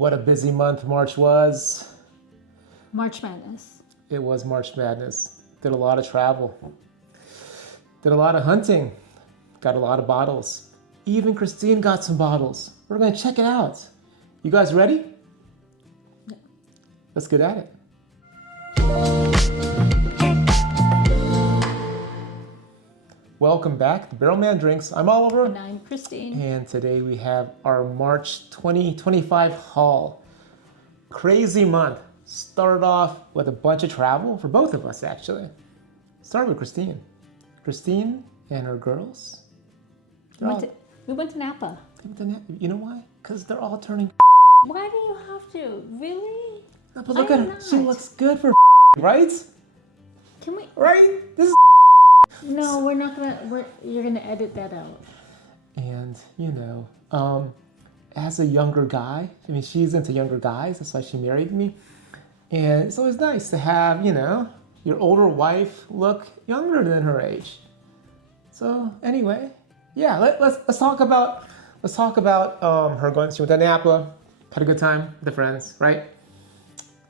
What a busy month March was. March Madness. It was March Madness. Did a lot of travel. Did a lot of hunting. Got a lot of bottles. Even Christine got some bottles. We're going to check it out. You guys ready? Yeah. Let's get at it. Welcome back to Barrel Man Drinks. I'm Oliver. And I'm Christine. And today we have our March 2025 haul. Crazy month. Started off with a bunch of travel for both of us, actually. Started with Christine. Christine and her girls. We went to Napa. You know why? Because they're all turning. Why do you have to? Really? But look at her. She looks good for right? Can we? Right? This is. No, we're not gonna. You're gonna edit that out. And as a younger guy, I mean, she's into younger guys. That's why she married me. And it's always nice to have, your older wife look younger than her age. So anyway, yeah, let's talk about her going. She went to Napa, had a good time with the friends, right?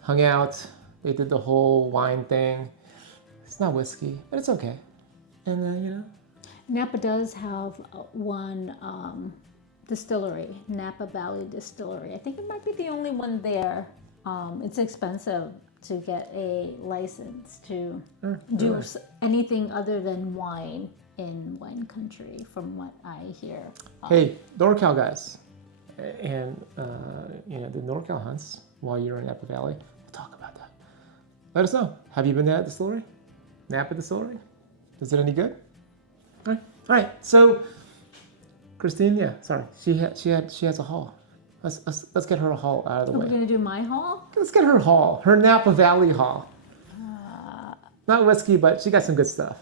Hung out. They did the whole wine thing. It's not whiskey, but it's okay. And then Napa does have one distillery, Napa Valley Distillery. I think it might be the only one there. It's expensive to get a license to do anything other than wine in wine country, from what I hear. Hey, NorCal guys, and the NorCal hunts while you're in Napa Valley. We'll talk about that. Let us know. Have you been to that distillery? Napa Distillery? Is it any good? All right. So, Christine, she has a haul. Let's get her a haul out of the way. Are we gonna do my haul? Let's get her haul, her Napa Valley haul. Not whiskey, but she got some good stuff.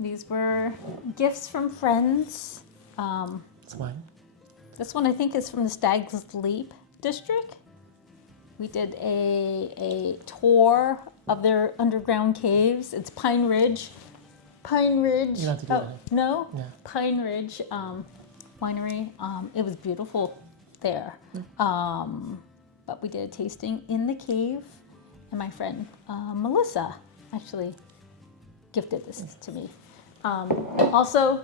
These were gifts from friends. It's mine. This one I think is from the Stag's Leap district. We did a tour of their underground caves. It's Pine Ridge. You don't have to do that. No? Yeah. Pine Ridge Winery. It was beautiful there. But we did a tasting in the cave, and my friend Melissa actually gifted this to me. Also,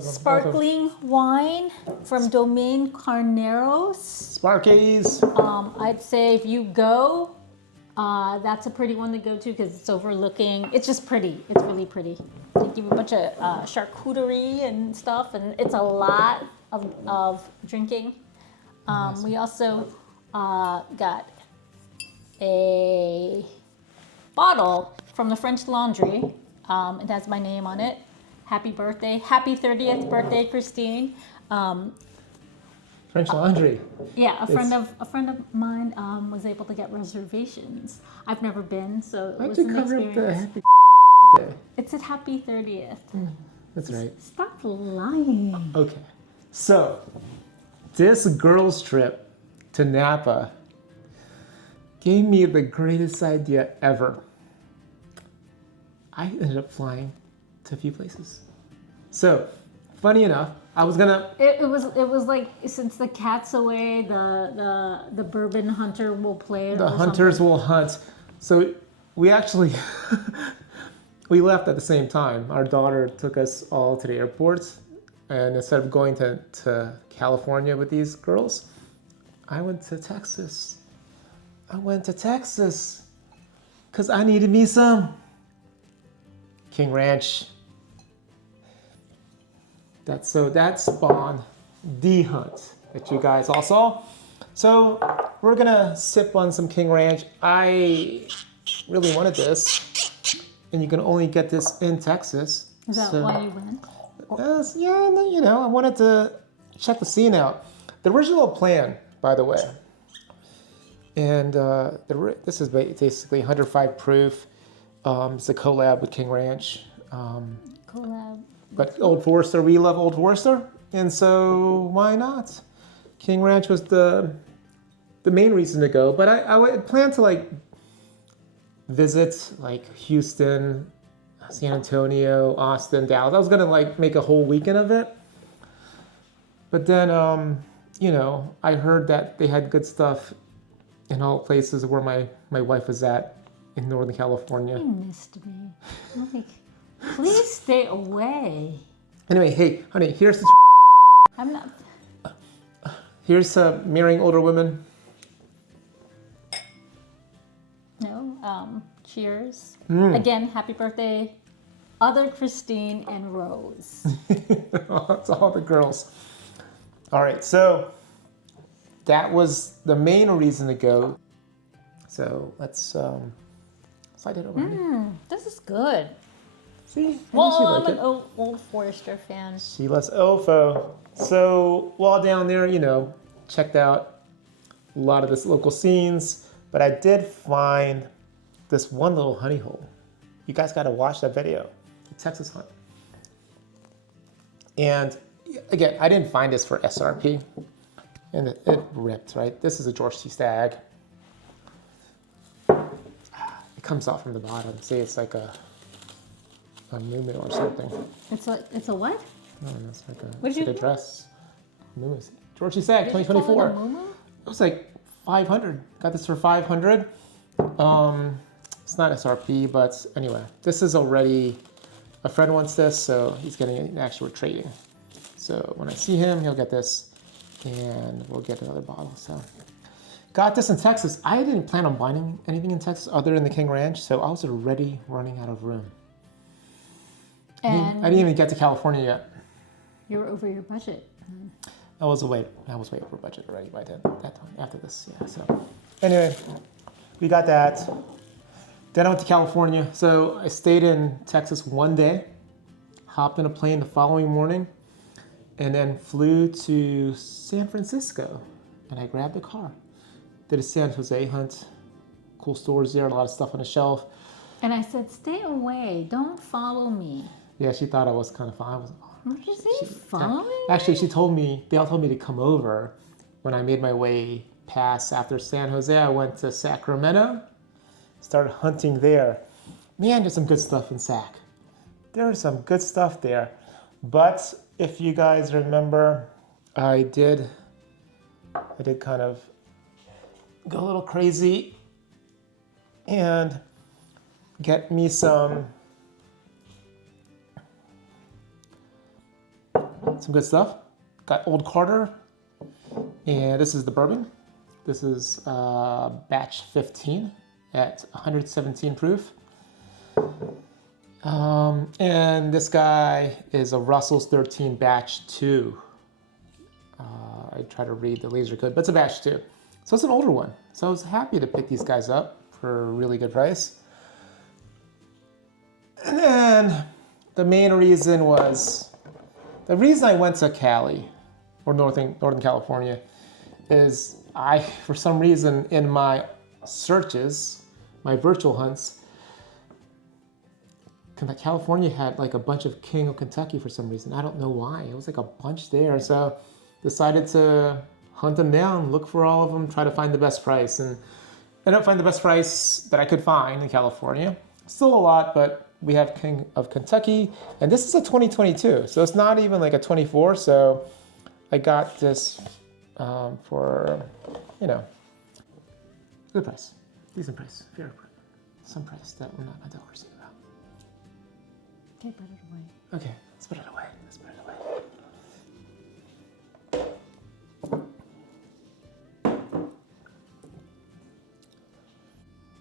sparkling wine from Domaine Carneros. Sparkies. I'd say if you go, that's a pretty one to go to because it's overlooking. It's just pretty. It's really pretty. They give you a bunch of charcuterie and stuff, and it's a lot of drinking. Nice. We also got a bottle from the French Laundry. It has my name on it. Happy birthday. Happy 30th birthday, Christine. French Laundry. Yeah, a friend of mine was able to get reservations. I've never been, so it was an experience. The happy day? It said happy 30th. That's right. Stop lying. Okay. So, this girls' trip to Napa gave me the greatest idea ever. I ended up flying to a few places. So, funny enough, I was gonna. It was like, since the cat's away, the bourbon hunter will play it. The hunters will hunt. So we actually we left at the same time. Our daughter took us all to the airport, and instead of going to California with these girls, I went to Texas. Because I needed me some King Ranch. That spawned the hunt that you guys all saw. So we're gonna sip on some King Ranch. I really wanted this, and you can only get this in Texas. Is that why you went? I wanted to check the scene out. The original plan, by the way, and this is basically 105 proof. It's a collab with King Ranch. Collab. But Old Forester, we love Old Forester, and so why not? King Ranch was the main reason to go, but I plan to visit Houston, San Antonio, Austin, Dallas. I was gonna make a whole weekend of it, but then you know, I heard that they had good stuff in all places where my wife was at in Northern California. You missed me. I'm like, please stay away. Anyway, hey, honey, here's the I'm not. here's marrying older women. No. Cheers. Again, happy birthday, other Christine and Rose. It's all the girls. All right, so that was the main reason to go. So let's slide it over. This is good. See? Well, she I'm liked an it. old Forester fan. She loves OFO. So while down there, you know, checked out a lot of this local scenes, but I did find this one little honey hole. You guys got to watch that video, the Texas hunt. And again, I didn't find this for SRP, and it ripped, right? This is a George T Stagg. It comes off from the bottom. See, it's like a movement or something. It's a what? No, it's like a, What it's did like you a dress. Movement. George T Stagg, Did you call it a 2024. muumuu? It was like 500. Got this for 500. It's not SRP, but anyway, this is already, a friend wants this, so he's getting it. Actually, we're trading. So when I see him, he'll get this, and we'll get another bottle. So got this in Texas. I didn't plan on buying anything in Texas other than the King Ranch, so I was already running out of room. And I didn't even get to California yet. you were over your budget. I was way over budget already by that time, after this, yeah. So anyway, we got that. Then I went to California. So I stayed in Texas one day, hopped in a plane the following morning, and then flew to San Francisco. And I grabbed a car. Did a San Jose hunt. Cool stores there, a lot of stuff on the shelf. And I said, stay away. Don't follow me. Yeah, she thought I was kind of fun. I was, What did you say? Following me? actually, they all told me to come over when I made my way past after San Jose. I went to Sacramento, started hunting there. Man, there's some good stuff in Sac. There's some good stuff there. But if you guys remember, I did kind of go a little crazy and get me some good stuff. Got Old Carter, and this is the bourbon. This is batch 15 at 117 proof. And this guy is a Russell's 13 batch 2. I try to read the laser code, but it's a batch 2. So it's an older one. So I was happy to pick these guys up for a really good price. And then the main reason was, the reason I went to Cali, or Northern California, is for some reason in my searches, my virtual hunts, California had like a bunch of King of Kentucky for some reason. I don't know why. It was like a bunch there. So decided to hunt them down, look for all of them, try to find the best price. And I don't find the best price that I could find in California. Still a lot, but we have King of Kentucky. And this is a 2022, so it's not even like a 24. So I got this for, good price, decent price, fair price. Some price that we're not going to tell Christine about. Okay, put it away. Okay, let's put it away.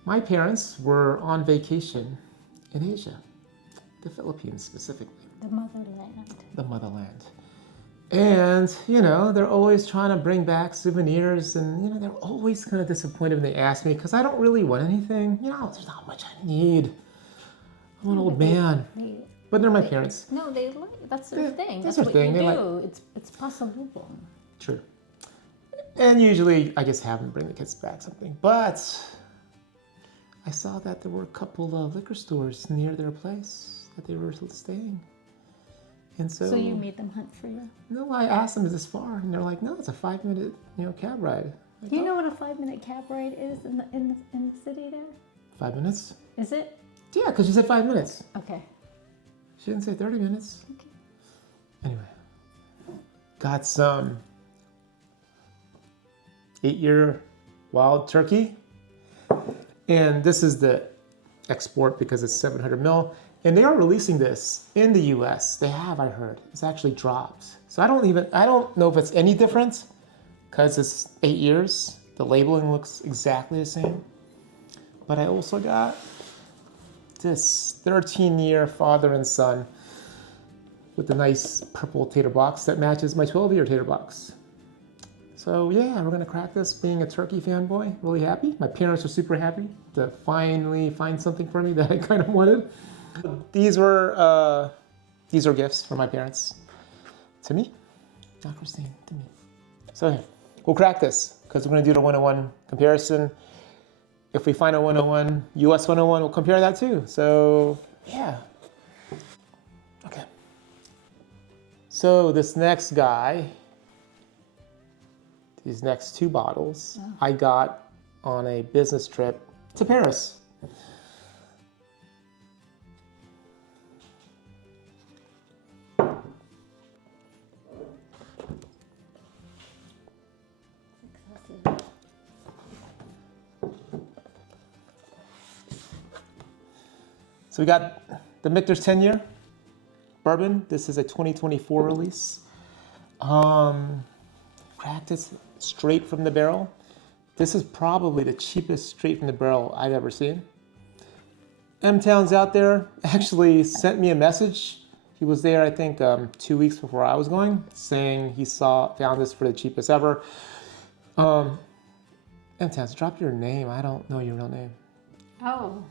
My parents were on vacation in Asia, the Philippines specifically. The motherland. The motherland. And, they're always trying to bring back souvenirs, and, they're always kind of disappointed when they ask me, because I don't really want anything. There's not much I need. I'm an old man. But they're my parents. No, that's their thing. That's That's their what thing. you do. It's possible. True. And usually I just have them bring the kids back something. But I saw that there were a couple of liquor stores near their place that they were staying. And so you made them hunt for you? No, I asked them, is this far? And they're like, no, it's a 5-minute, cab ride. Do you know what a 5-minute cab ride is in the city there? 5 minutes? Is it? Yeah, because she said 5 minutes. Okay. She didn't say 30 minutes. Okay. Anyway, got some 8-year wild turkey. And this is the export because it's 700 mil. And they are releasing this in the US. They have, I heard. It's actually dropped. So I don't know if it's any different because it's 8 years. The labeling looks exactly the same. But I also got this 13-year father and son with the nice purple tater box that matches my 12-year tater box. So yeah, we're gonna crack this. Being a turkey fanboy, really happy. My parents are super happy to finally find something for me that I kind of wanted. These are gifts from my parents to me, not Christine, to me. So yeah, we'll crack this because we're gonna do the 101 comparison. If we find a 101, US 101, we'll compare that too. So yeah. Okay. So this next guy, these next 2 bottles, I got on a business trip to Paris. So we got the Michter's 10-year bourbon. This is a 2024 release. Cracked this straight from the barrel. This is probably the cheapest straight from the barrel I've ever seen. M-Town's out there actually sent me a message. He was there, I think, 2 weeks before I was going, saying he found this for the cheapest ever. M-Towns, drop your name. I don't know your real name. Oh.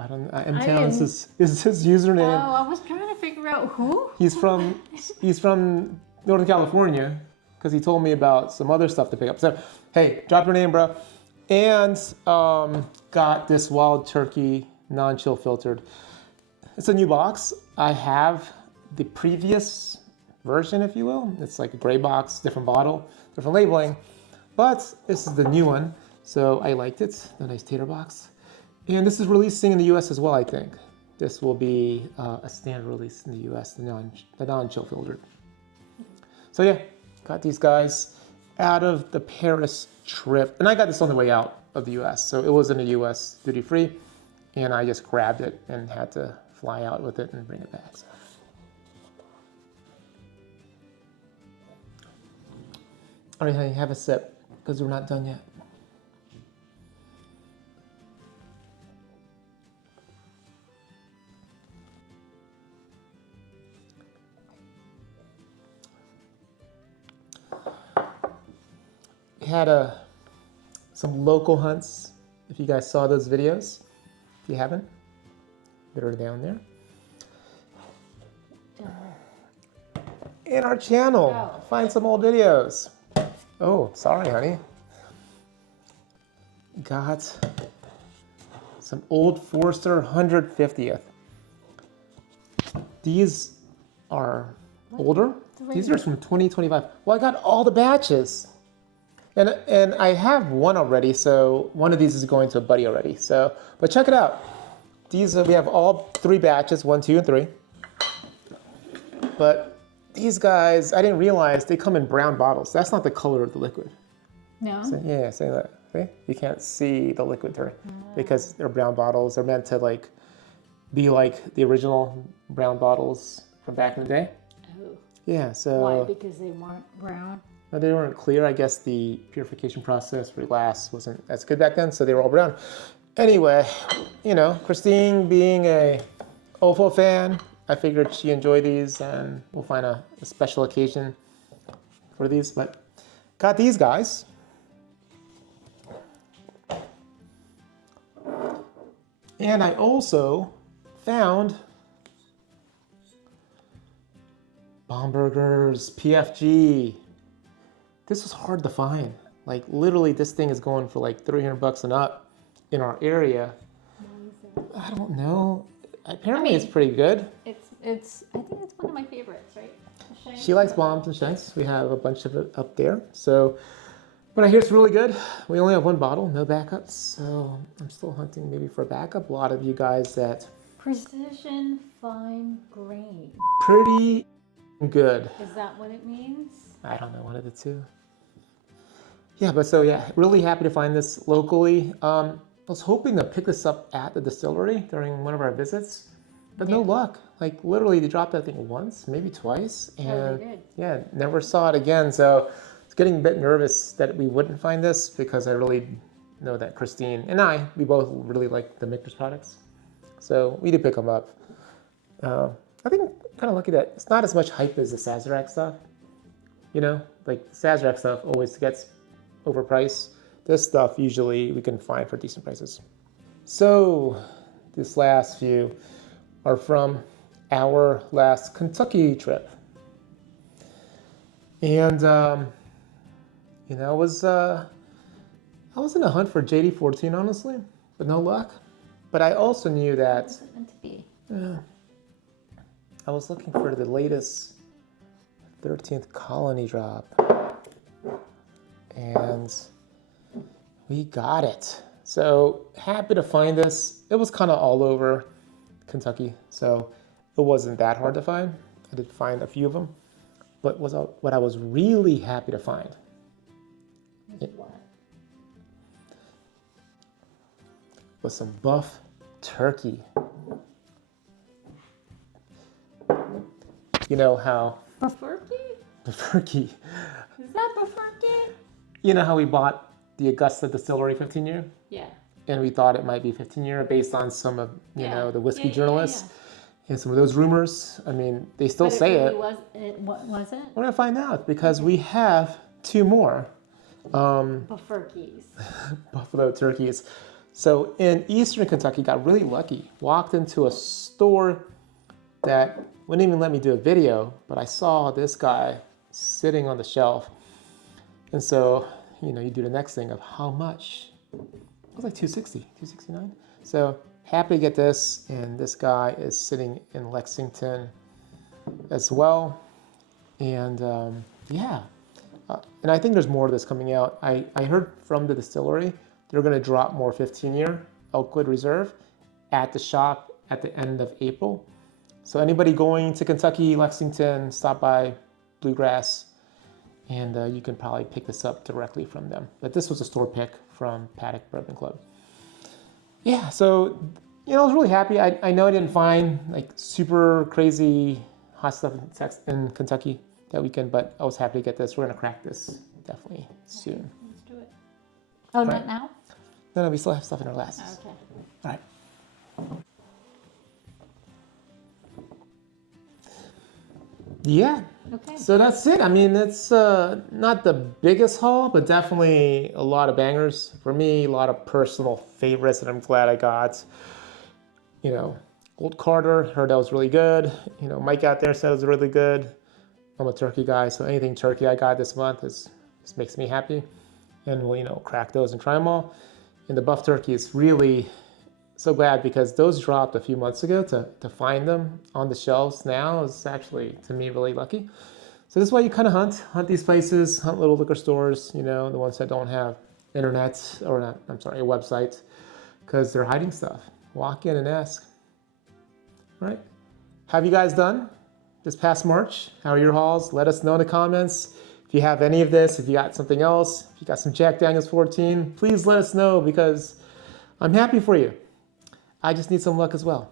I don't. M-Towns is his username. Oh, I was trying to figure out who. He's from Northern California because he told me about some other stuff to pick up. So hey, drop your name, bro. And got this wild turkey non-chill filtered. It's a new box. I have the previous version, if you will. It's like a gray box, different bottle, different labeling. But this is the new one, so I liked it. The nice tater box. And this is releasing in the US as well, I think. This will be a standard release in the US, the non-chill filtered. So yeah, got these guys out of the Paris trip. And I got this on the way out of the US. So it was in the US duty free. And I just grabbed it and had to fly out with it and bring it back. So. All right, honey, have a sip because we're not done yet. Had some local hunts. If you guys saw those videos, if you haven't, they're down there. In our channel, find some old videos. Oh, sorry, honey. Got some old Forester 150th. These are older. These are from 2025. Well, I got all the batches. And I have one already, so one of these is going to a buddy already. So, but check it out. These we have all 3 batches, 1, 2, and 3. But these guys, I didn't realize they come in brown bottles. That's not the color of the liquid. No. So, yeah, say that. See? You can't see the liquid there because they're brown bottles. They're meant to be like the original brown bottles from back in the day. Oh. Yeah. So. Why? Because they weren't brown. No, they weren't clear. I guess the purification process for glass wasn't as good back then, so they were all brown. Anyway, Christine being a OFO fan, I figured she enjoyed these, and we'll find a special occasion for these. But got these guys. And I also found Bomberger's PFG. This was hard to find. Like literally this thing is going for like $300 and up in our area. I don't know. Apparently it's pretty good. I think it's one of my favorites, right? She likes bombs and shanks. We have a bunch of it up there. So, but I hear it's really good. We only have 1 bottle, no backups. So I'm still hunting maybe for a backup. A lot of you guys that Precision fine grain. pretty good. Is that what it means? I don't know, one of the two. Yeah, but so yeah, really happy to find this locally. I was hoping to pick this up at the distillery during one of our visits, but no luck. Like literally, they dropped that thing once, maybe twice, and they did. yeah, never saw it again. So it's getting a bit nervous that we wouldn't find this because I really know that Christine and we both really like the Michter's products, so we did pick them up. I think kind of lucky that it's not as much hype as the Sazerac stuff. You know, like the Sazerac stuff always gets overpriced. This stuff usually we can find for decent prices. So this last few are from our last Kentucky trip. And you know, I was in a hunt for JD14 honestly, but no luck. But I also knew that What's it meant to be? I was looking for the latest 13th colony drop. And we got it. So happy to find this. It was kind of all over Kentucky, so it wasn't that hard to find. I did find a few of them, but what I was really happy to find was some BuffTurkey. You know how BuffTurkey. Is that BuffTurkey? You know how we bought the Augusta Distillery 15-year? Yeah. And we thought it might be 15-year based on some of, you know, the whiskey journalists. And some of those rumors, I mean, they still say it. What was it? We're going to find out because we have two more. BuffTurkeys. Buffalo turkeys. So in Eastern Kentucky, got really lucky. Walked into a store that wouldn't even let me do a video, but I saw this guy sitting on the shelf. And so, you know, you do the next thing of how much. It was like $260, $269. So happy to get this. And this guy is sitting in Lexington as well. And yeah, and I think there's more of this coming out. I heard from the distillery, they're going to drop more 15-year Elkwood Reserve at the shop at the end of April. So anybody going to Kentucky, Lexington, stop by Bluegrass, and you can probably pick this up directly from them. But this was a store pick from Paddock Bourbon Club. Yeah, so, you know, I was really happy. I know I didn't find like super crazy hot stuff in Kentucky that weekend, but I was happy to get this. We're going to crack this definitely soon. Let's do it. Oh, not now? No, we still have stuff in our glasses. Okay. All right. Yeah. Okay. So that's it. I mean, it's not the biggest haul, but definitely a lot of bangers. For me, a lot of personal favorites that I'm glad I got. You know, Old Carter, heard that was really good. You know, Mike out there said it was really good. I'm a turkey guy, so anything turkey I got this month just makes me happy. And we'll, you know, crack those and try them all. And the BuffTurkey is really so glad because those dropped a few months ago. To find them on the shelves now is actually, to me, really lucky. So this is why you kind of hunt these places, hunt little liquor stores, you know, the ones that don't have internet or not, I'm sorry, a website, because they're hiding stuff. Walk in and ask. All right. Have you guys done this past March? How are your hauls? Let us know in the comments. If you have any of this, if you got something else, if you got some Jack Daniels 14, please let us know because I'm happy for you. I just need some luck as well.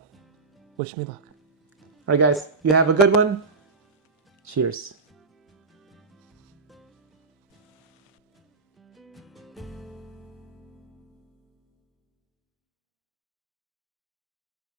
Wish me luck. All right, guys, you have a good one. Cheers.